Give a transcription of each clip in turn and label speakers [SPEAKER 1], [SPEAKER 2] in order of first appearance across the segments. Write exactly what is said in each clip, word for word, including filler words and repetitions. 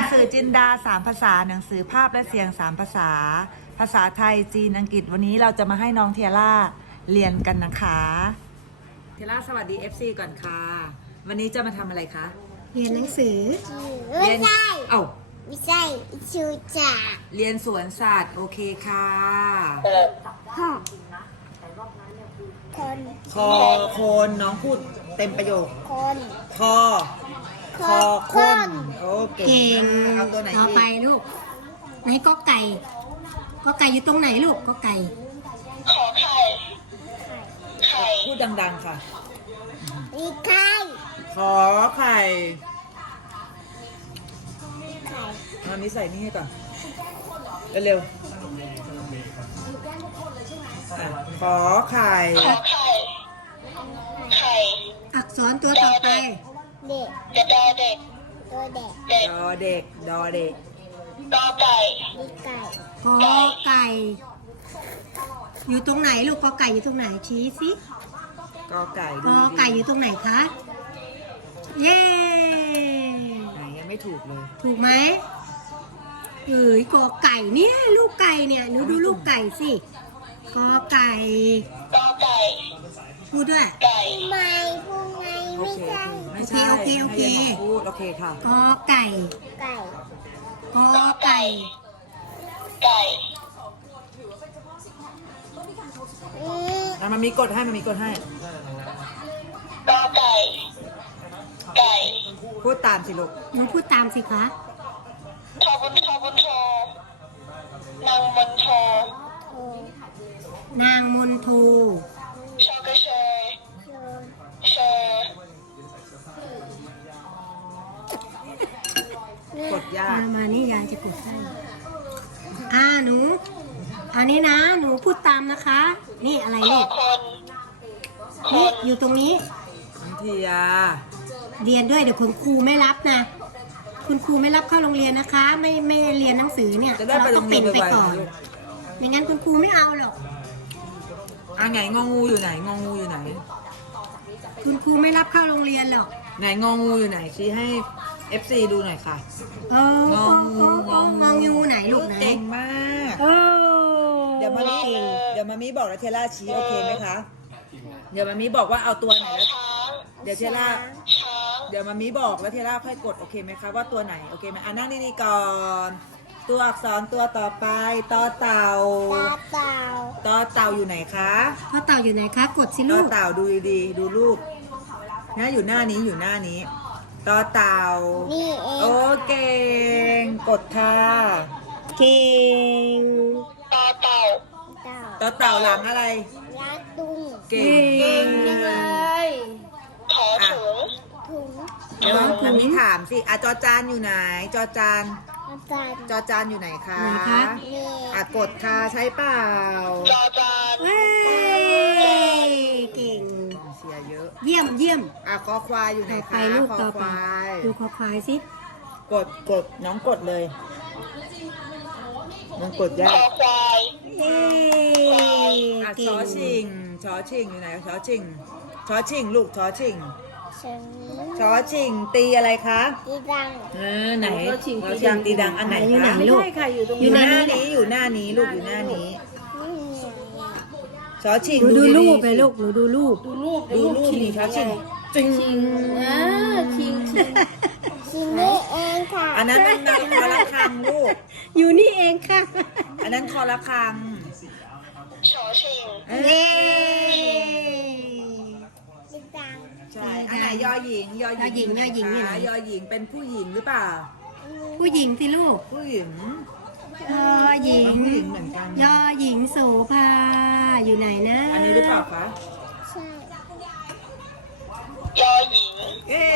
[SPEAKER 1] สือจินดาสามภาษาหนังสือภาพและเสียงสามภาษาภาษาไทยจีนอังกฤษวันนี้เราจะมาให้น้องเทียร่าเรียนกันนะคะเทียร่าสวัสดี เอฟ ซี ก่อนค่ะวันนี้จะมาทำอะไรคะ
[SPEAKER 2] เรียนหนังสือ
[SPEAKER 1] ไม่ใช่เอ้า
[SPEAKER 2] ไม่ใช่ชูจ่า
[SPEAKER 1] เรียนสวนสัตว์โอเคค่ะ
[SPEAKER 2] คน
[SPEAKER 1] คอโคนน้องพูดเต็มประโยค
[SPEAKER 2] คน
[SPEAKER 1] คอคอคนโอเค
[SPEAKER 2] เก่ง
[SPEAKER 1] เอาตัวไหน
[SPEAKER 2] ต่อไปลูกไหนก็ไก่ก็ไก่อยู่ตรงไหนลูกก็ไก่
[SPEAKER 3] ขอไข่ไข่
[SPEAKER 1] พูดดังๆค่ะ
[SPEAKER 2] มีไข่
[SPEAKER 1] ขอไข่
[SPEAKER 2] ไข่
[SPEAKER 1] อันนี้ใส่นี่ให้ก่อนเร็วๆขอไข่
[SPEAKER 3] ขอไข่ไข่
[SPEAKER 2] อักษรตัวต่อไป
[SPEAKER 3] เด็กจะดอเด็ก
[SPEAKER 2] ตัวเด็ก
[SPEAKER 3] เด็ก
[SPEAKER 1] ดอเด็กดอเด็ก
[SPEAKER 3] กอไก่
[SPEAKER 2] มีไก่กอไก่อยู่ตรงไหนลูกกอไก่อยู่ตรงไหนชี้สิ
[SPEAKER 1] กอไก่
[SPEAKER 2] กอไก่อยู่ตรงไหนคะเย้
[SPEAKER 1] ไหนยังไม่ถูกเลย
[SPEAKER 2] ถูกไหมเอ้ยกอไก่เนี่ยลูกไก่เนี่ยหนูดูลูกไก่สิกอไก่
[SPEAKER 3] กอไก่
[SPEAKER 2] พูดด้วย
[SPEAKER 3] ไก่
[SPEAKER 2] ไม่พูดไงไม่ใช่
[SPEAKER 1] ไม่ใช่โอเคโอเคพูดโอเคค่ะ
[SPEAKER 2] กอไก่
[SPEAKER 3] ไก่
[SPEAKER 2] กอไก่
[SPEAKER 3] ไก่
[SPEAKER 1] อ่ะมันมีกดให้มันมีกดให้
[SPEAKER 3] กอไก่ไก่
[SPEAKER 1] พูดตามสิลูก
[SPEAKER 2] หนูพูดตามสิคะ
[SPEAKER 3] ทอบุญทอบุญโทนางมนโท
[SPEAKER 2] นางมนโท
[SPEAKER 3] ชอกระเชยเชย
[SPEAKER 1] กดยาก
[SPEAKER 2] มามานี่ยายจะกดให้อ่าหนูอันนี้นะหนูพูดตามนะคะนี่อะไรลูกนี่อยู่ตรงนี้
[SPEAKER 1] น้องเทีย
[SPEAKER 2] เรียนด้วยเดี๋ยวคุณครูไม่รับนะคุณครูไม่รับเข้าโรงเรียนนะคะ ไม่ไม่เรียนหนังสือเนี่ยเราต้องเป็นไปก่อนไม่งั้นคุณครูไม่เอาหรอก
[SPEAKER 1] อ่ะไงงองูอยู่ไหนงองูอยู่ไหน
[SPEAKER 2] คุณครูไม่รับเข้าโรงเรียนหรอก
[SPEAKER 1] ไหนงองูอยู่ไหนชี้ให้ เอฟ ซี ดูหน่อยค่ะ
[SPEAKER 2] เอององูงองูไหนลูกไหน
[SPEAKER 1] เก่งมาก
[SPEAKER 2] เออ
[SPEAKER 1] เดี๋ยวมามีเดี๋ยวมามีบอกแล้วเทล่าชี้โอเคไหมคะเดี๋ยวมามีบอกว่าเอาตัวไหนแล้วเดี๋ยวเทล่าเดี๋ยวมามีบอกแล้วเทล่าค่อยกดโอเคไหมคะว่าตัวไหนโอเคไหมอ่ะนั่งดีๆก่อนตัวอักษรตัวต่อไปต่อเต่า
[SPEAKER 2] ต่อเต่า
[SPEAKER 1] ต่อเต่าอยู่ไหนคะ
[SPEAKER 2] ต่อเต่าอยู่ไหนคะกดสิลู
[SPEAKER 1] กต่อเต่าดูดีๆดูรูปนะอยู่หน้านี้อยู่หน้านี้ต่อเต่า
[SPEAKER 2] นี่เอง
[SPEAKER 1] โอเคกดค่ะ
[SPEAKER 2] เก่ง
[SPEAKER 3] ต่อเต่า
[SPEAKER 1] ต่อเต่าหลังอะไร
[SPEAKER 2] รักตุ้ง
[SPEAKER 1] เก่งเก่ง
[SPEAKER 3] เลยขอถุง
[SPEAKER 2] ถุง
[SPEAKER 1] เดี๋ยวมันมีถามสิอ่ะจอจานอยู่ไหนจอจานจอจานอยู่ไหนคะอ่ะกดค่ะใช้เปล่า
[SPEAKER 3] จอจาน
[SPEAKER 2] เฮ้ยเก่ง
[SPEAKER 1] เสียเยอะ
[SPEAKER 2] เยี่ยมเยี่ยม
[SPEAKER 1] อ่ะคอควายอยู่ไหนคะ
[SPEAKER 2] ลูกต่อไปดูคอควายสิ
[SPEAKER 1] กดกดน้องกดเลยน้องกดยาก
[SPEAKER 3] คอควาย
[SPEAKER 2] เย้
[SPEAKER 1] อ่ะชอชิงชอชิงอยู่ไหนชอชิงชอชิงลูกชอชิงชอชิงตีอะไรคะ
[SPEAKER 2] ตีดัง
[SPEAKER 1] เออไหนชอชิงตีดังอันไหนคะ
[SPEAKER 2] ไม่ใช่ค่ะอยู่ตรงอยู่
[SPEAKER 1] หน้านี้อยู่หน้านี้ลูกอยู่หน้านี้ชอชิง
[SPEAKER 2] ดูรูปไปลูกดูดูรูป
[SPEAKER 3] ดูรูป
[SPEAKER 1] ดูรูปนี่ชอชิง
[SPEAKER 3] จริงอ่าชิงชิง
[SPEAKER 2] ชิงนี่เองค่ะ
[SPEAKER 1] อันนั้นมันคอละครังลูก
[SPEAKER 2] อยู่นี่เองค่ะ
[SPEAKER 1] อันนั้นคอละครัง
[SPEAKER 3] ชอชิง
[SPEAKER 2] เย้
[SPEAKER 1] ใช่อันไหนยอหญิงยอหญิง
[SPEAKER 2] ยอหญิงยอหญิง
[SPEAKER 1] ยอหญิงเป็นผู้หญิงหรือเปล่า
[SPEAKER 2] ผู้หญิงสิลูก
[SPEAKER 1] ผู้หญิง
[SPEAKER 2] ยอหญิง
[SPEAKER 1] ผู้หญิงเหมือนกัน
[SPEAKER 2] ยอหญิงโสภาอยู่ไหนนะ
[SPEAKER 1] อันนี้หรือเปล่าคะ
[SPEAKER 2] ใช่
[SPEAKER 3] ยอหญิง
[SPEAKER 1] เอ๊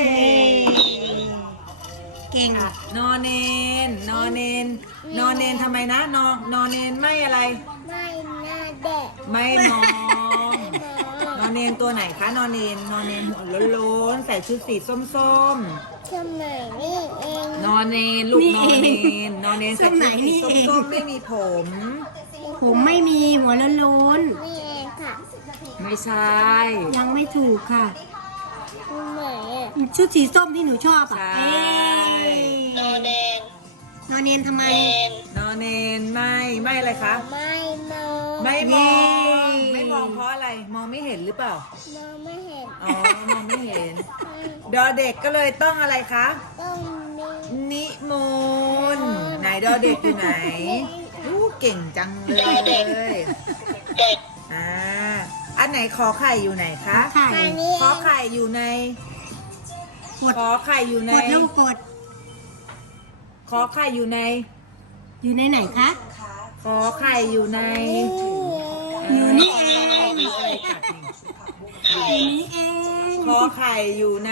[SPEAKER 2] เก่ง
[SPEAKER 1] นอเนนนอเนนนอเนนทำไมนะนอนอเนนไม่อะไร
[SPEAKER 2] ไม่น่าเด็ก
[SPEAKER 1] ไม่นอนนอนเนนตัวไหนคะนอนเนนนอนเนนหัวโล้นๆใส่ชุดสีส้ม
[SPEAKER 2] ๆสมัยนี่เอง
[SPEAKER 1] นอนเนนลูกนอนเนนนอนเนนใส่ชุดสีส้มๆไม่มีผม
[SPEAKER 2] ผมไม่มีหัวโล้น
[SPEAKER 3] ๆนี่เองค่ะ
[SPEAKER 1] ไม่ใช่
[SPEAKER 2] ยังไม่ถูกค่ะชุดสีส้มที่หนูชอบอ่ะ
[SPEAKER 3] นอนเนน
[SPEAKER 2] นอนเนียนทำไม
[SPEAKER 3] เนน
[SPEAKER 1] นอนเนนไม่ไม่อะไรคะ
[SPEAKER 4] ไม่มอง
[SPEAKER 1] ไม่ม
[SPEAKER 2] เย้
[SPEAKER 1] องไม่มองเพราะอะไร มองไม่เห็นหรือเปล่า
[SPEAKER 4] มองไม่เห็น
[SPEAKER 1] อ๋อ มองไม่เห็น
[SPEAKER 4] ไม่
[SPEAKER 1] ดอเด็กก็เลยต้องอะไรคะ
[SPEAKER 4] ต้องมี
[SPEAKER 1] นิมนต์ไหนดอเด็กอยู่ไหนอู้เก่งจังเลย
[SPEAKER 3] เด็ก
[SPEAKER 1] อ่า อันไหนขอไข่อยู่ไหนคะ
[SPEAKER 2] ไข่
[SPEAKER 4] อันนี้
[SPEAKER 1] ขอไข่อยู่ใน
[SPEAKER 2] กด
[SPEAKER 1] ขอไข่อยู่ใน
[SPEAKER 2] กดแล้วกด
[SPEAKER 1] ขอไข่อยู่ใน
[SPEAKER 2] อยู่ในไหนคะ
[SPEAKER 1] ขอไข่อยู่ใน
[SPEAKER 2] อยู่นี่เอง
[SPEAKER 1] อะไรกัดนี่
[SPEAKER 3] ไข่
[SPEAKER 2] อยู่นี่เอง
[SPEAKER 1] ขอไข่อยู่ใน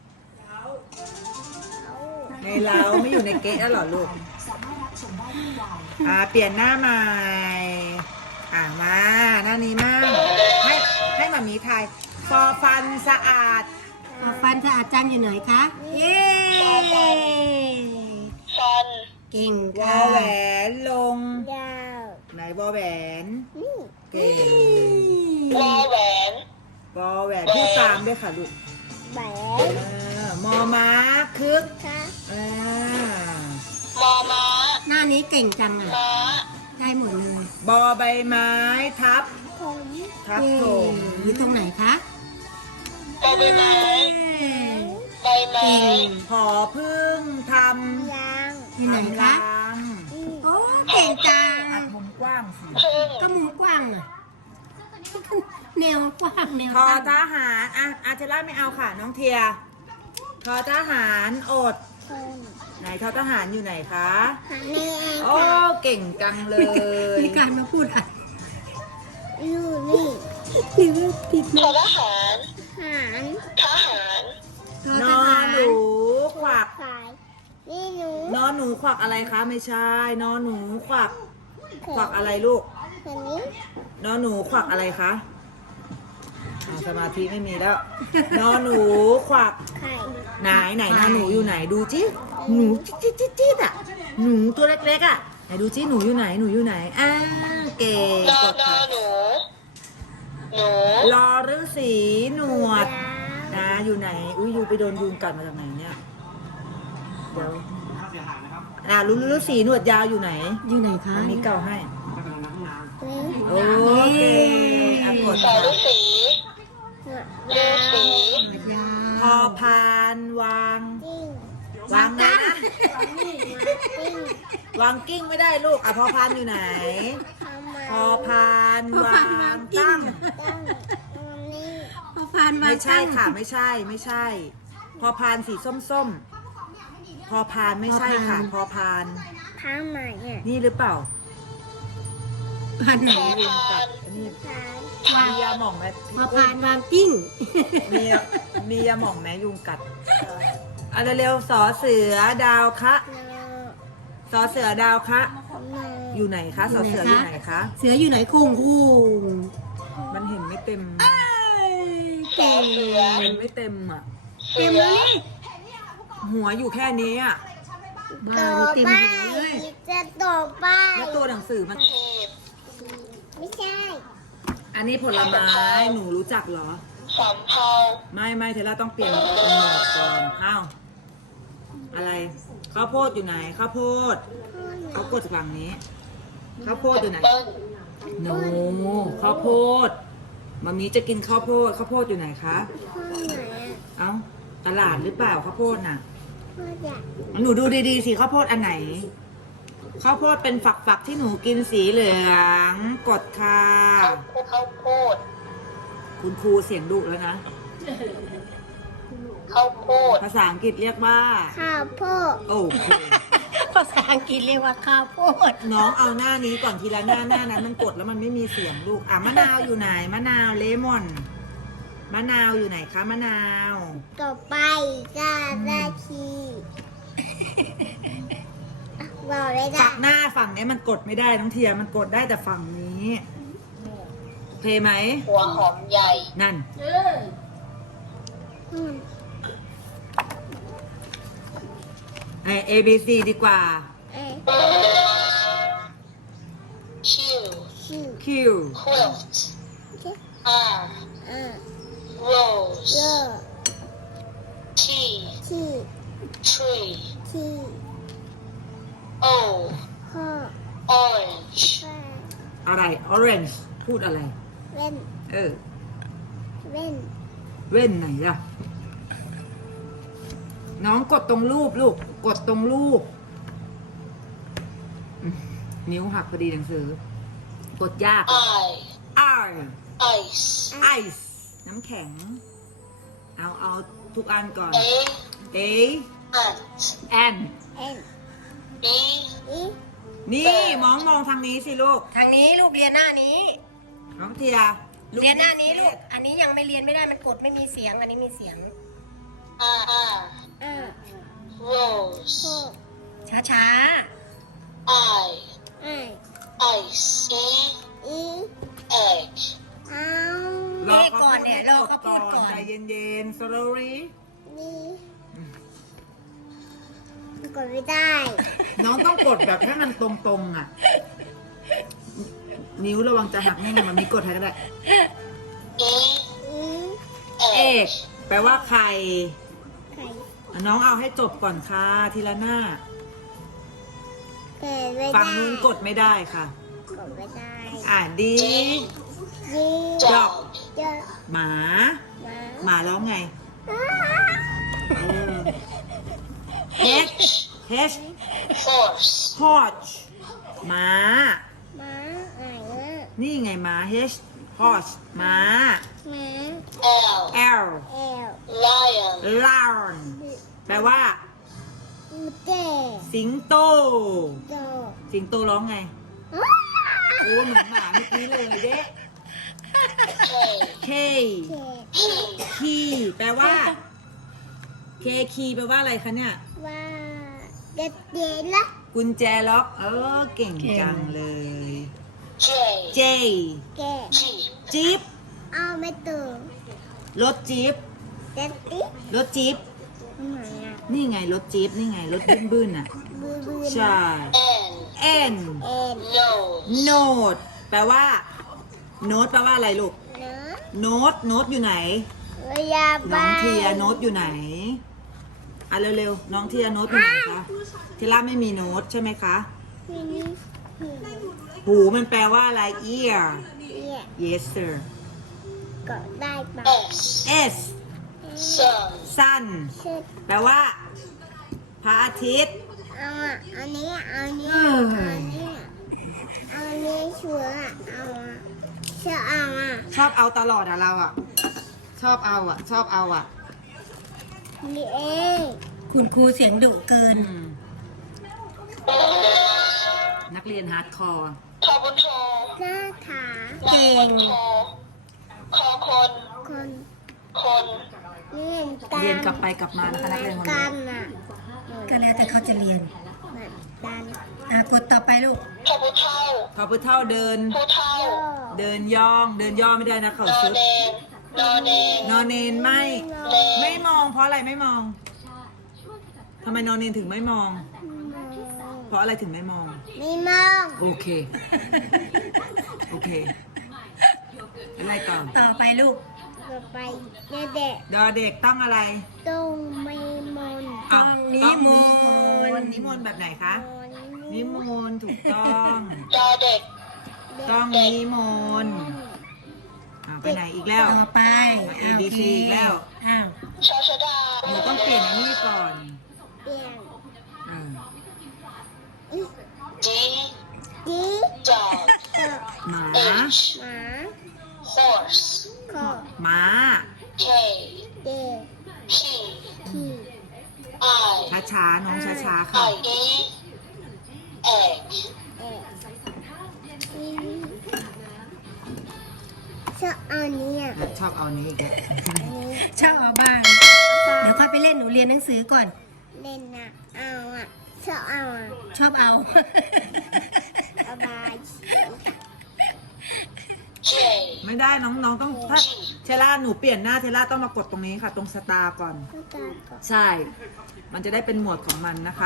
[SPEAKER 1] ในเล้าไม่อยู่ในเกะแล้วเหรอลูก อ่า เปลี่ยนหน้าใหม่ อ่ามาหน้านี้มั่งให้ให้หมามีทายฟอฟันสะอาด
[SPEAKER 2] เอาฟันสะอาดจังอยู่ไหนคะ เย้
[SPEAKER 3] ฟัน
[SPEAKER 2] เก่ง
[SPEAKER 1] วอ
[SPEAKER 2] ค่ะ
[SPEAKER 1] แหวนลง
[SPEAKER 4] ยาว
[SPEAKER 1] ไหนวอแหวน
[SPEAKER 4] นี่
[SPEAKER 1] เก่ง
[SPEAKER 3] วอแหวน
[SPEAKER 1] วอแหวนพูดตามด้วยค่ะลูก
[SPEAKER 4] แหว
[SPEAKER 1] เอน อมอม้าคึก
[SPEAKER 4] ค่ะ
[SPEAKER 1] อ่าม
[SPEAKER 3] อม้า
[SPEAKER 2] หน้านี้เก่งจังอ่ะ
[SPEAKER 3] ม้า
[SPEAKER 2] ได้หมดเลย
[SPEAKER 1] บอใบไม้ทับ
[SPEAKER 4] ผม
[SPEAKER 1] ทับ
[SPEAKER 2] เย้
[SPEAKER 1] ถม
[SPEAKER 2] อยู่ตรงไหนคะ
[SPEAKER 3] บอใบไม้
[SPEAKER 2] เย้
[SPEAKER 3] ใบไม้
[SPEAKER 2] เก่ง
[SPEAKER 1] ผอพึ่งท
[SPEAKER 4] ยาง
[SPEAKER 1] ำ
[SPEAKER 2] อยู่ไหน
[SPEAKER 1] ทำ
[SPEAKER 2] คะ
[SPEAKER 1] รัง
[SPEAKER 4] อืม
[SPEAKER 2] โอ้เก่งจัง
[SPEAKER 1] อัดมุมกว้างสิ
[SPEAKER 3] พึ่ง
[SPEAKER 2] ก็มุมกว้างอ่ะ แนวกว้างแนว
[SPEAKER 1] ทอ
[SPEAKER 2] ตั้ง
[SPEAKER 1] ทหารอ่ะอาเทล่าไม่เอาค่ะน้องเทียทอทหารอด
[SPEAKER 4] คน
[SPEAKER 1] ไหนทอทหารอยู่ไหนคะ
[SPEAKER 4] หานี่เอง
[SPEAKER 1] โอ้
[SPEAKER 4] ค่ะ
[SPEAKER 1] เก่งจังเลย
[SPEAKER 2] มีการมาพูดอ่ะ
[SPEAKER 4] อยู่นี่
[SPEAKER 2] หรือว่าผิด
[SPEAKER 3] ทอทหาร
[SPEAKER 4] หาร
[SPEAKER 3] ทหาร
[SPEAKER 2] ตัวน ท
[SPEAKER 1] อ
[SPEAKER 2] หาร
[SPEAKER 1] หนูขวัก
[SPEAKER 4] ขายนี่หนู
[SPEAKER 1] นอหนูขวักอะไรคะไม่ใช่นอหนูขวักขวักอะไรลูก
[SPEAKER 4] คนนี้
[SPEAKER 1] นอหนูขวักอะไรคะอ่าสมาธิไม่มีแล้ว นอหนูขวัก
[SPEAKER 4] ไข่
[SPEAKER 1] ไหนไหนนอหนูอยู่ไหนดูจิหนูจิ๊ดจิ๊ดจิ๊ดจิ๊ดอ่ะหนูตัวเล็กๆอ่ะไหนดูจิหนูอยู่ไหนหนูอยู่ไหนอ่าเก่ง
[SPEAKER 3] นอก
[SPEAKER 1] ด
[SPEAKER 3] นอ
[SPEAKER 1] ค่ะ
[SPEAKER 3] หนู หนู
[SPEAKER 1] รอฤาษีหนวด
[SPEAKER 4] ยาว
[SPEAKER 1] นะอยู่ไหนอุ้ยยูไปโดนยุงกัดมาจากไหนเนี่ยเดี๋ยวอ่ารู้ฤาษีหนวดยาวอยู่ไหน
[SPEAKER 2] อยู่ไหนคะ
[SPEAKER 1] อันนี้เก่าให้
[SPEAKER 4] นี่
[SPEAKER 1] โอเคอ่ะกด
[SPEAKER 3] สอ
[SPEAKER 1] ค่ะ
[SPEAKER 3] ฤาษี
[SPEAKER 4] หนวด
[SPEAKER 3] ฤาย
[SPEAKER 4] าว
[SPEAKER 3] ษี
[SPEAKER 2] ยา
[SPEAKER 1] พอพานวาง
[SPEAKER 4] จิ้ง
[SPEAKER 1] วางนะ
[SPEAKER 4] จิ้ง
[SPEAKER 1] วางกิ้งไม่ได้ลูกอ่ะพอพานอยู่ไหน
[SPEAKER 4] ทำไม
[SPEAKER 1] พอพานวางตั้ง
[SPEAKER 4] ตั้งตรงนี้
[SPEAKER 2] พอฟานวาง
[SPEAKER 1] ไม่ใช่
[SPEAKER 2] ตั้ง
[SPEAKER 1] ค่ะไม่ใช่ไม่ใช่ พอพานสีส้มๆ พอพานไม่ใช่ค่ะ พอพาน
[SPEAKER 4] ทำไมเนี่ย
[SPEAKER 1] นี่หรือเปล่า
[SPEAKER 2] พานไหน
[SPEAKER 1] ยุงกัดอันนี้
[SPEAKER 4] ทาน
[SPEAKER 1] มียาหม่องไหม
[SPEAKER 2] พอพานวางกิ้ง
[SPEAKER 1] มีมียาหม่องไหมยุงกัดอ่ะเร็วๆสอเสือดาวคะ
[SPEAKER 4] เน
[SPEAKER 1] สอเสือดาวคะ
[SPEAKER 4] เน
[SPEAKER 1] อยู่ไหนคะสอเสืออยู่ไหนคะ
[SPEAKER 2] เสืออยู่ไหนคุงคุง
[SPEAKER 1] มันเห็นไม่เต็ม
[SPEAKER 2] เก่ง
[SPEAKER 1] เห็นไม่เต็มอ่ะ
[SPEAKER 3] เสือ
[SPEAKER 1] หัวอยู่แค่นี้อ่ะ
[SPEAKER 2] บ้า
[SPEAKER 4] ต่อ
[SPEAKER 2] นี่เต็ม
[SPEAKER 4] ไป
[SPEAKER 2] หัวเลย
[SPEAKER 4] จะต่อไป
[SPEAKER 1] แล้วตัวหนังสือมัน
[SPEAKER 3] หีบ
[SPEAKER 4] ไม่ใช่
[SPEAKER 1] อันนี้ผลไม้หนูรู้จักเหรอ
[SPEAKER 3] สำเภา
[SPEAKER 1] ไม่ไม่เทล่าต้องเปลี่ยนหมวดก่อนอ้าวอะไรข้าวโพดอยู่ไหนข้าวโพดเขากดฝั่งนี้ข้าวโพดอยู่ไหน
[SPEAKER 3] เปิ้ล
[SPEAKER 1] โนข้าวโพดมามีจะกินข้าวโพดข้าวโพดอยู่ไหนคะ
[SPEAKER 4] ห้องไหนอะ
[SPEAKER 1] เอ้าตลาดหรือเปล่าข้าวโพดน่ะ
[SPEAKER 4] พ่ออยาก
[SPEAKER 1] หนูดูดีๆสิข้าวโพดอันไหนข้าวโพดเป็นฝักๆที่หนูกินสีเหลืองกดค่ะ
[SPEAKER 3] ข้าวโพด
[SPEAKER 1] คุณครูเสียงดุแล้วนะ
[SPEAKER 3] ข้าวโพด
[SPEAKER 1] ภาษาอังกฤษเรียกว่า
[SPEAKER 4] ข้าวโพด
[SPEAKER 1] โอเค
[SPEAKER 2] ภาษาอังกฤษเรียกว่าข้าวโพด
[SPEAKER 1] น้องเอาหน้านี้ก่อนทีละหน้าหน้านั้นมันกดแล้วมันไม่มีเสียงลูกอ่ะมะนาวอยู่ไหนมะนาวเลมอนมะนาวอยู่ไหนคะมะนาว
[SPEAKER 4] ต่อไปก็ได้ทีอ่ะบอกไม่ได้
[SPEAKER 1] ฝั่งหน้าฝั่งนี้มันกดไม่ได้น้องเทียมันกดได้แต่ฝั่งนี้โอเคไหม
[SPEAKER 3] หัวหอมใหญ่
[SPEAKER 1] นั่น
[SPEAKER 4] อืม
[SPEAKER 1] ไอ A B C ดีกว่า
[SPEAKER 4] เอ๊ะ
[SPEAKER 3] ชิว
[SPEAKER 4] ชื่อ
[SPEAKER 1] Q
[SPEAKER 3] quilt
[SPEAKER 4] โอเค
[SPEAKER 3] R
[SPEAKER 4] อ่า
[SPEAKER 3] rose
[SPEAKER 4] เยอะ
[SPEAKER 3] T
[SPEAKER 4] ที่
[SPEAKER 3] tree
[SPEAKER 4] ที่
[SPEAKER 3] O O
[SPEAKER 4] พ่อ
[SPEAKER 3] orange
[SPEAKER 4] พ่อ
[SPEAKER 1] อะไร orange พูดอะไร
[SPEAKER 4] เว้น
[SPEAKER 1] เออ
[SPEAKER 4] เว้น
[SPEAKER 1] เว้นไหนล่ะ น้องกดตรงรูปลูก กดตรงรูปอืมนิ้วหักพอดีหนังสือ กดยาก
[SPEAKER 3] I
[SPEAKER 1] R
[SPEAKER 3] ice
[SPEAKER 1] ice น้ำแข็ง เอาเอาทุกอันก่อน
[SPEAKER 3] A
[SPEAKER 1] A
[SPEAKER 3] ant
[SPEAKER 1] N
[SPEAKER 4] N
[SPEAKER 3] B
[SPEAKER 4] อี
[SPEAKER 1] นี่มองมองทางนี้สิลูก
[SPEAKER 2] ทางนี้ลูกเรียนหน้านี้
[SPEAKER 1] น้องเทียลูก
[SPEAKER 2] เรียนหน้านี้ลูก อันนี้ยังไม่เรียนไม่ได้มันกดไม่มีเสียง อันนี้มีเสียง
[SPEAKER 3] R
[SPEAKER 4] อ่า
[SPEAKER 3] rose
[SPEAKER 4] พ่อ
[SPEAKER 2] ช้าช้า
[SPEAKER 3] I
[SPEAKER 4] อ่า
[SPEAKER 3] ice E
[SPEAKER 4] อี
[SPEAKER 3] egg
[SPEAKER 4] เอา
[SPEAKER 1] รอเขาพูดให้จบก่อนใจเย็นๆ slowly
[SPEAKER 4] นี่กดไม่ได้
[SPEAKER 1] น้องต้องกดแบบให้มันตรงๆอ่ะ นิ้วระวังจะหักนี่ไงมันมีกดให้ก็ได้
[SPEAKER 3] E
[SPEAKER 4] อี
[SPEAKER 1] เอ
[SPEAKER 3] egg
[SPEAKER 1] ก แปลว่าไข่
[SPEAKER 4] ไข่
[SPEAKER 1] น้องเอาให้จบก่อนค่ะทีละหน้า
[SPEAKER 4] เกิดไม่ได้
[SPEAKER 1] ฝั่งนู้นกดไม่ได้ค่ะ
[SPEAKER 4] กดไม่ได้
[SPEAKER 1] อ่าดี
[SPEAKER 4] ยี
[SPEAKER 1] ดอก
[SPEAKER 4] เจอ
[SPEAKER 1] หมา
[SPEAKER 4] หมา
[SPEAKER 1] หมาร้องไง
[SPEAKER 4] อ้า
[SPEAKER 1] เออ H H
[SPEAKER 3] horse
[SPEAKER 1] horse หมา
[SPEAKER 4] หมาไหนอ่ะ
[SPEAKER 1] นี่ไงหมา H horse หมา
[SPEAKER 4] หมา
[SPEAKER 3] L
[SPEAKER 1] L
[SPEAKER 4] เอล
[SPEAKER 3] lion
[SPEAKER 1] lion แปลว่า
[SPEAKER 4] เจ
[SPEAKER 1] สิงโต
[SPEAKER 4] โต
[SPEAKER 1] สิงโตร้องไง
[SPEAKER 4] อ้า
[SPEAKER 1] โอ้เหมือนหมาเมื่อกี้เลยเด้
[SPEAKER 3] K
[SPEAKER 1] K
[SPEAKER 4] เขต
[SPEAKER 1] คีแปลว่า K คีแปลว่าอะไรคะเนี่ย
[SPEAKER 4] ว่าเด็ดเด็ดละ
[SPEAKER 1] กุญแจล็อก เออ เก่งจังเลย
[SPEAKER 3] J
[SPEAKER 1] J
[SPEAKER 4] แก
[SPEAKER 3] Jeep
[SPEAKER 1] จี๊ป
[SPEAKER 4] เอาไม่ตื่น
[SPEAKER 1] รถจี๊ป
[SPEAKER 4] เด็ดติ๊ก
[SPEAKER 1] รถจี๊ป
[SPEAKER 4] ไหนอ่ะ
[SPEAKER 1] นี่ไงรถจี๊ปนี่ไงรถบึ้นบึ้นๆอ่ะ
[SPEAKER 4] บือบือ
[SPEAKER 1] ใช่
[SPEAKER 3] N
[SPEAKER 1] N
[SPEAKER 4] เอ็น
[SPEAKER 3] nose
[SPEAKER 1] note แปลว่า โน้ตแปลว่าอะไรลูก
[SPEAKER 4] เนาะ
[SPEAKER 1] โน้ต โน้ตอยู่ไหน
[SPEAKER 4] พยา
[SPEAKER 1] น้
[SPEAKER 4] บา
[SPEAKER 1] อง
[SPEAKER 4] ล
[SPEAKER 1] เทียโน้ตอยู่ไหน อ่ะเร็วๆ น้องเทียโน้ตอยู่ไหนคะเทล่าไม่มีโน้ตใช่ไหมคะ
[SPEAKER 4] ที่นี่ที่
[SPEAKER 1] หูมันแปลว่าอะไร ear
[SPEAKER 4] เนี่ย
[SPEAKER 1] yes sir
[SPEAKER 4] ก็ได้ปะ
[SPEAKER 3] S
[SPEAKER 1] S
[SPEAKER 3] sun
[SPEAKER 1] sun
[SPEAKER 4] เช็ด
[SPEAKER 1] แปลว่า พระอาทิตย์
[SPEAKER 4] เอาอ่ะอันนี้เอาอันนี้
[SPEAKER 1] เอ้ย
[SPEAKER 4] เอาอันนี้เอาอันนี้ชัวร์อ่ะเอาอ่ะเชื่อเอาอ่ะ
[SPEAKER 1] ชอบเอาตลอดอะเราอะชอบเอาอะชอบเอาอะ
[SPEAKER 4] นี่เอง
[SPEAKER 2] คุณครูเสียงดุเกิน
[SPEAKER 1] อืมนักเรียนฮาร์ดคอร์
[SPEAKER 3] ทอบนโท
[SPEAKER 4] หน้าขา
[SPEAKER 2] เก่ง
[SPEAKER 3] โทคอคน
[SPEAKER 4] คน
[SPEAKER 3] คน
[SPEAKER 4] เรียนกัน
[SPEAKER 1] เรียนกลับไปกลับมานะคะนักเรียนคน
[SPEAKER 4] กั
[SPEAKER 1] นี้
[SPEAKER 4] นอ่ะ
[SPEAKER 2] ก็แล้วแต่เขาจะเรียน
[SPEAKER 4] เหมือนกัน
[SPEAKER 2] อ่ะกดต่อไปลูก
[SPEAKER 3] ทอบุเท่า
[SPEAKER 1] พอพุเท่าเดิน
[SPEAKER 3] ผู้เท่า
[SPEAKER 4] ย่อ
[SPEAKER 1] เดินย่อง เดินย่อไม่ได้นะเขา
[SPEAKER 3] นอ
[SPEAKER 1] ซุด
[SPEAKER 3] เนนนอเนน
[SPEAKER 1] นอนเนนไม่
[SPEAKER 3] เนน
[SPEAKER 1] ไม่มองเพราะอะไรไม่มองทำไมนอนเนนถึงไม่มอง เพราะอะไรถึงไม่มอง
[SPEAKER 4] ไม่มอง
[SPEAKER 1] โอเค โอเค อะไรต่อ
[SPEAKER 2] ต่อไปลูก
[SPEAKER 4] ต่อไปเด็ก
[SPEAKER 1] ดอเด็กต้องอะไร
[SPEAKER 4] ๆต้องไม่มน
[SPEAKER 1] อ้าว
[SPEAKER 2] ต้องนิมนต์
[SPEAKER 1] ต้องนิมนต์แบบไหนคะ นิมนต์ถูกต้อง
[SPEAKER 3] ดอเด็ก
[SPEAKER 1] ต้องนิมนต์อ้าวไปไหนอีกแล้ว
[SPEAKER 2] ต่อไป
[SPEAKER 1] มา
[SPEAKER 2] อ่ะ
[SPEAKER 1] A B C อีกแล้ว
[SPEAKER 2] อ้าว
[SPEAKER 3] ชอชดา
[SPEAKER 1] หนูต้องเปลี่ยนอันนี้ก่อน
[SPEAKER 4] เปลี่ยน
[SPEAKER 1] อ่า
[SPEAKER 3] จี
[SPEAKER 4] จี
[SPEAKER 3] ดอก
[SPEAKER 4] ต่อ
[SPEAKER 1] หมา
[SPEAKER 3] H
[SPEAKER 4] หมา
[SPEAKER 3] horse
[SPEAKER 4] ขอ
[SPEAKER 1] ม้า
[SPEAKER 3] K
[SPEAKER 4] เด็ก
[SPEAKER 3] P
[SPEAKER 4] ขี่
[SPEAKER 3] I
[SPEAKER 1] ช้าๆ น้องช้าๆ ค่ะ
[SPEAKER 3] I E egg
[SPEAKER 4] เอ็กนี่ชอบอันนี้อ่ะ
[SPEAKER 1] ชอบเอานี้อีกแล้ว
[SPEAKER 4] อันนี้
[SPEAKER 2] ชอบเอาบ้าง เดี๋ยวค่อยไปเล่นหนูเรียนหนังสือก่อน
[SPEAKER 4] เล่นอ่ะเอาอ่ะชอบเอาอ่ะ
[SPEAKER 2] ชอบเอา
[SPEAKER 4] เอาบาย
[SPEAKER 3] J
[SPEAKER 1] ไม่ได้น้องน้องต้องถ้าเทล่าหนูเปลี่ยนหน้าเทล่าต้องมากดตรงนี้ค่ะ ตรงสตาร์ก่อน
[SPEAKER 4] ต้องการก่อน
[SPEAKER 1] ใช่ มันจะได้เป็นหมวดของมันนะคะ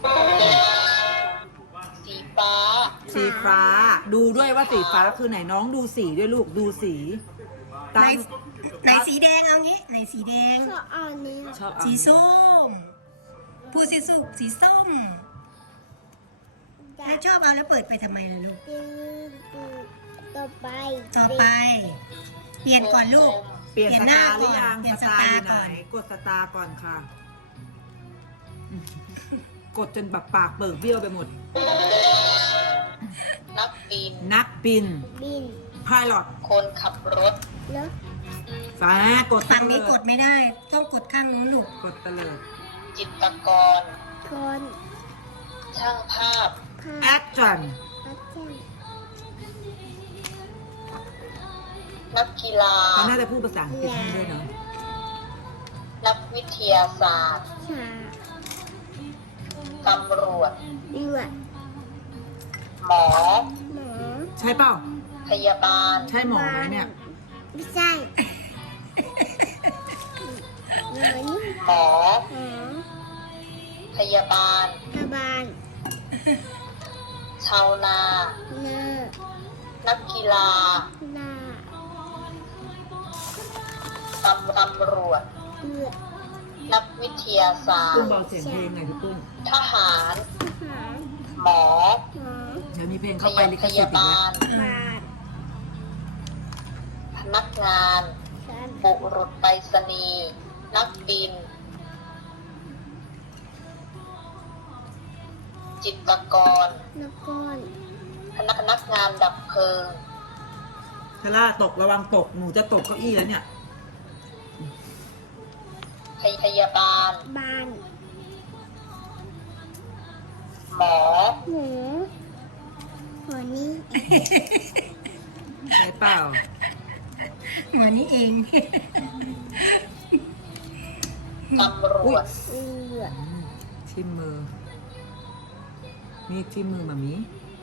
[SPEAKER 3] สีฟ้า
[SPEAKER 1] สีฟ้า ดูด้วยว่าสีฟ้าคือไหนน้องดูสีด้วยลูก ดูสี
[SPEAKER 2] ไหน
[SPEAKER 1] ตาม
[SPEAKER 2] ไหนสีแดงเอางี้ ไหนสีแดง
[SPEAKER 4] ชอบอันนี้อ่ะ
[SPEAKER 1] ชอบเอา
[SPEAKER 2] สีส้ม พูดสิสุกสีส้มถ้าชอบเอาแล้วเปิดไปทำไมล่ะลูก
[SPEAKER 4] ดึงดึงต่อไป
[SPEAKER 2] ต่อไป เปลี่ยนก่อนลูก
[SPEAKER 1] เปลี่ยนส
[SPEAKER 2] หน้า
[SPEAKER 1] ตาร์หรือยัง
[SPEAKER 2] เปลี่ยน
[SPEAKER 1] ส
[SPEAKER 2] ส
[SPEAKER 1] ตา
[SPEAKER 2] ตา
[SPEAKER 1] ร์
[SPEAKER 2] ร์
[SPEAKER 1] อยู่ไหน
[SPEAKER 2] ก่อน
[SPEAKER 1] กดสตาร์ก่อนค่ะ กดจนแบบปากเปิดเบี้ยวไปหมด
[SPEAKER 3] นักบิน
[SPEAKER 1] นักบิน
[SPEAKER 4] บิน
[SPEAKER 1] พายลอต
[SPEAKER 3] คนขับรถ
[SPEAKER 4] แล้ว
[SPEAKER 1] ฟ้ากด
[SPEAKER 2] ฝั่งนี้กดไม่ได้ ต้องกดข้างนู้นลูก
[SPEAKER 1] กดตะเลิด
[SPEAKER 3] จิตรกร
[SPEAKER 4] คน
[SPEAKER 3] ช่างภาพ
[SPEAKER 4] พา
[SPEAKER 1] แอคชั่น
[SPEAKER 4] พักจัง
[SPEAKER 3] นักกีฬา
[SPEAKER 1] เขาน่าจะพูดภาษาอังกฤษให้ด้วยเนาะ
[SPEAKER 3] นักวิทยาศาสตร์
[SPEAKER 4] ชา
[SPEAKER 3] ตำรวจ
[SPEAKER 4] เลือด
[SPEAKER 3] หมอ
[SPEAKER 4] หมอ
[SPEAKER 1] ใช่เปล่า
[SPEAKER 3] พยาบาล
[SPEAKER 1] ใช่หมอไหมเนี่ย
[SPEAKER 4] ไม่ใช่เหมือน
[SPEAKER 3] หมอ
[SPEAKER 4] หมอ
[SPEAKER 3] พยาบาล
[SPEAKER 4] พยาบาล
[SPEAKER 3] ชาวนา
[SPEAKER 4] เนื้อ
[SPEAKER 3] นักกีฬา
[SPEAKER 4] หน้า
[SPEAKER 3] ตำตำรวจ
[SPEAKER 4] เลือด
[SPEAKER 3] นักวิทยาศาสต
[SPEAKER 1] ปุ้ม
[SPEAKER 3] ร์
[SPEAKER 1] เบาเสียงเพลงหน่อยพี่ปุ้ม
[SPEAKER 3] ทหาร
[SPEAKER 4] ทหาร
[SPEAKER 3] หมอ
[SPEAKER 4] หมอ
[SPEAKER 1] เดี๋ยวมีเพลง
[SPEAKER 3] พ
[SPEAKER 1] เข้าไป
[SPEAKER 3] ยา
[SPEAKER 1] ลิ
[SPEAKER 3] พ
[SPEAKER 1] ขสิท
[SPEAKER 3] ยา
[SPEAKER 1] ธิ์อีก
[SPEAKER 3] บา
[SPEAKER 1] แล้ว
[SPEAKER 3] ล
[SPEAKER 4] บาท
[SPEAKER 3] พนักงาน
[SPEAKER 4] ฉัน
[SPEAKER 3] บุรุษไปรษณีย์นักบิน จิตรกร
[SPEAKER 4] นกอน
[SPEAKER 3] พนักพนักงานดับเพลิง
[SPEAKER 1] ทาร่าตกระวังตก หนูจะตกเก้าอี้แล้วเนี่ย
[SPEAKER 3] พยพยาบาล
[SPEAKER 4] บ้าน
[SPEAKER 3] หมอ
[SPEAKER 4] หมูหัวนี้
[SPEAKER 1] ใช่เปล่า
[SPEAKER 2] เหมือนนี้เอง
[SPEAKER 3] ตำรวจ
[SPEAKER 4] เลือด
[SPEAKER 1] อืมทิ่มมือ มีทิ่มมือมามี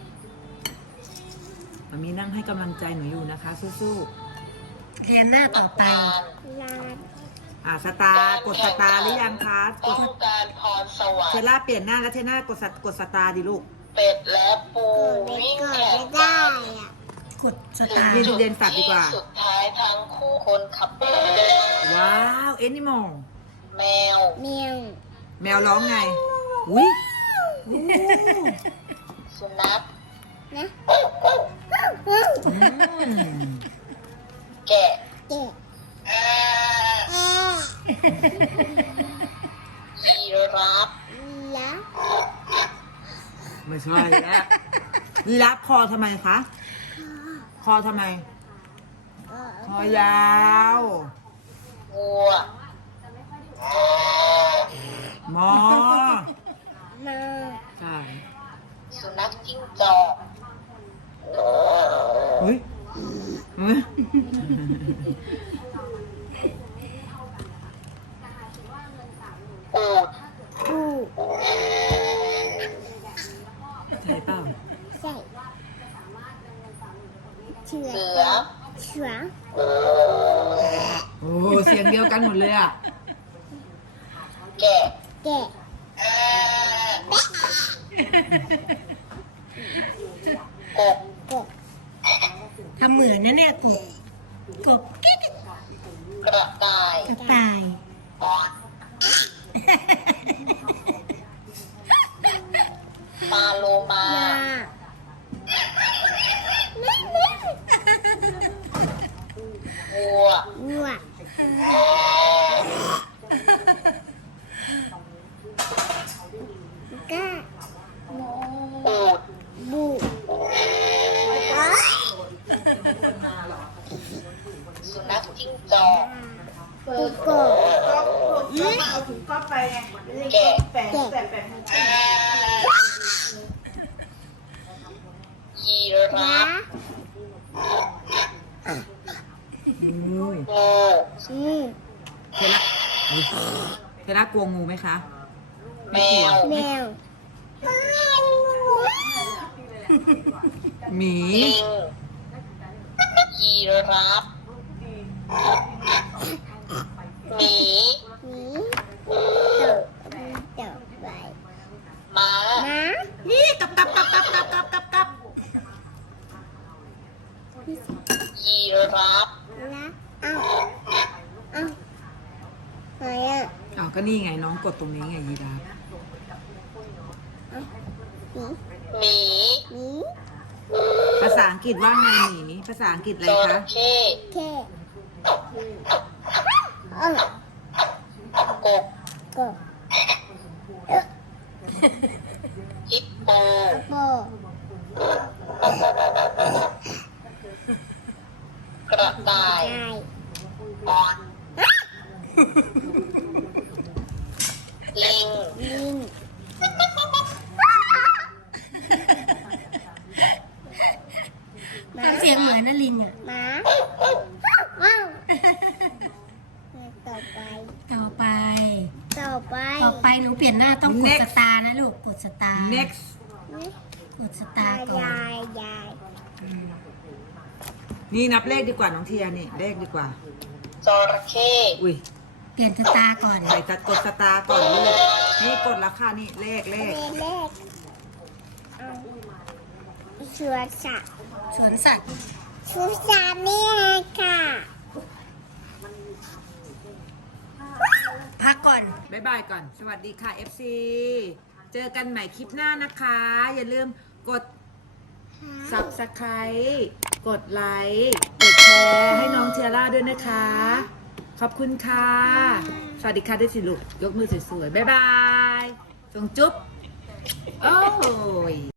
[SPEAKER 1] มามีนั่งให้กำลังใจหนูอยู่นะคะ สู้
[SPEAKER 2] เรียนหน้าต่อไป
[SPEAKER 3] งาน
[SPEAKER 4] ลาด
[SPEAKER 1] ๆ อ่าสตาร์กดสตาร์หรือยังคะก
[SPEAKER 3] ต้
[SPEAKER 1] ด
[SPEAKER 3] องการพรสวร
[SPEAKER 1] เท
[SPEAKER 3] รค์
[SPEAKER 1] ล่าเปลี่ยนหน้าแล้วเทล่ากดสตกดสตาร์ดิลูก
[SPEAKER 3] เป็ดและปู
[SPEAKER 4] เกิดไม่
[SPEAKER 3] วิ่ง
[SPEAKER 4] เกิด
[SPEAKER 3] แข่ง
[SPEAKER 4] ไม่
[SPEAKER 3] กั
[SPEAKER 4] ได้
[SPEAKER 3] น
[SPEAKER 4] อ่ะ
[SPEAKER 2] กดสตาร์
[SPEAKER 1] เรียนดูเรียนสัตว์ดีกว่า
[SPEAKER 3] ที่สุดท้ายทั้งคู่คนขับรถ
[SPEAKER 1] ว้าวเอนิมอล
[SPEAKER 3] แมว
[SPEAKER 4] แมว
[SPEAKER 1] แมวร้องไง อุ้ยโอ้
[SPEAKER 3] สุนัข
[SPEAKER 4] นะ
[SPEAKER 1] อืม
[SPEAKER 3] แกะ
[SPEAKER 4] แกะแอะ
[SPEAKER 3] ยีราฟ
[SPEAKER 4] ละ
[SPEAKER 1] ไม่ใช่แล้วยีราฟคอทำไมคะ คอทำไม
[SPEAKER 4] เออ
[SPEAKER 1] คอยาว
[SPEAKER 3] วัว
[SPEAKER 1] มอ
[SPEAKER 4] มา
[SPEAKER 1] ใช่
[SPEAKER 3] สุนัขจิ้งจอก
[SPEAKER 1] อุ้ยเฮ้ย
[SPEAKER 3] อูฐ
[SPEAKER 4] ปู
[SPEAKER 1] ใช่เปล่า
[SPEAKER 4] ใส่เชือ
[SPEAKER 3] เสือ
[SPEAKER 4] เชือ
[SPEAKER 1] โอ้เสียงเดียวกันหมดเลยอ่ะ
[SPEAKER 3] แกะ
[SPEAKER 4] แกะ
[SPEAKER 3] กบ
[SPEAKER 4] กบ
[SPEAKER 2] ทำเหมือนนะเนี่ยกบกบกิ๊ก
[SPEAKER 3] กระต่าย
[SPEAKER 2] กระต่าย
[SPEAKER 3] ปลาโลมา
[SPEAKER 4] ยา
[SPEAKER 3] วัว
[SPEAKER 4] วัวก้า
[SPEAKER 3] อูฐ
[SPEAKER 4] บู
[SPEAKER 3] สุนัขจิ้งจอก
[SPEAKER 4] ปูโกะ
[SPEAKER 1] เอาถุงก๊อฟไปไง
[SPEAKER 3] แกะ
[SPEAKER 1] แปะแปะแปะ
[SPEAKER 3] ยี
[SPEAKER 4] ห
[SPEAKER 3] รา
[SPEAKER 4] มา
[SPEAKER 3] ฟ
[SPEAKER 1] งู
[SPEAKER 3] งู
[SPEAKER 4] อืม
[SPEAKER 1] เทล่าอุ๊ยเทล่ากลัวงูไหมคะ
[SPEAKER 3] แมว
[SPEAKER 4] แมว
[SPEAKER 1] หมี
[SPEAKER 3] ลิง ยีราฟ หมี
[SPEAKER 4] หมีตบตบไป
[SPEAKER 3] ม้า
[SPEAKER 4] ม้า
[SPEAKER 2] นี่กับกับกับกับกับกับกับกับ
[SPEAKER 3] ยีราฟ
[SPEAKER 4] นะเอ้าเอ้าไหนอ่ะ
[SPEAKER 1] อ๋อก็นี่ไงน้องกดตรงนี้ไงยีราฟ
[SPEAKER 3] หมี
[SPEAKER 4] หมี
[SPEAKER 1] ภาษาอังกฤษว่าไงหมีภาษาอังกฤษอะไร
[SPEAKER 3] จ
[SPEAKER 1] คะ
[SPEAKER 3] ระเข้
[SPEAKER 4] แค่เออก
[SPEAKER 3] บ
[SPEAKER 4] กบ
[SPEAKER 3] ฮิปโป
[SPEAKER 4] โบ
[SPEAKER 3] กระต่าย
[SPEAKER 4] ไก่
[SPEAKER 3] ลิง
[SPEAKER 4] ลิง
[SPEAKER 2] ทำเสียงเหมือนนะลิงอ่ะ
[SPEAKER 4] หมาว้าวต่อไป
[SPEAKER 2] ต่อไป
[SPEAKER 4] ต่อไป
[SPEAKER 2] ต่อไปหนูเปลี่ยนหน้าต้องกดสตาร์นะลูกกดสตาร์
[SPEAKER 1] next
[SPEAKER 2] กดสตาร์ก่อน
[SPEAKER 4] ยายยาย
[SPEAKER 1] นี่นับเลขดีกว่าน้องเทียนี่เลขดีกว่า
[SPEAKER 3] จระเข้
[SPEAKER 1] อุ้ย
[SPEAKER 2] เปลี่ยนสตาร์ก่อน
[SPEAKER 1] ใส่ตัดกดสตาร์ก่อนลูกนี่กดแล้วค่ะนี่เลขเลข
[SPEAKER 4] เลขเลขเอาเชือสัตว์
[SPEAKER 2] สวนสัตว์
[SPEAKER 4] ชูสามนี่ไงค่ะ
[SPEAKER 2] พักก่อน
[SPEAKER 1] บ๊ายบายก่อน สวัสดีค่ะ เอฟ ซี เจอกันใหม่คลิปหน้านะคะ อย่าลืมกด Subscribe กดไลค์กดแชร์ให้น้องเทียร่าด้วยนะคะ ขอบคุณค่ะ สวัสดีค่ะด้วยสิลูกยกมือสวยๆ บ๊ายบายส่งจุ๊บ โอ้ย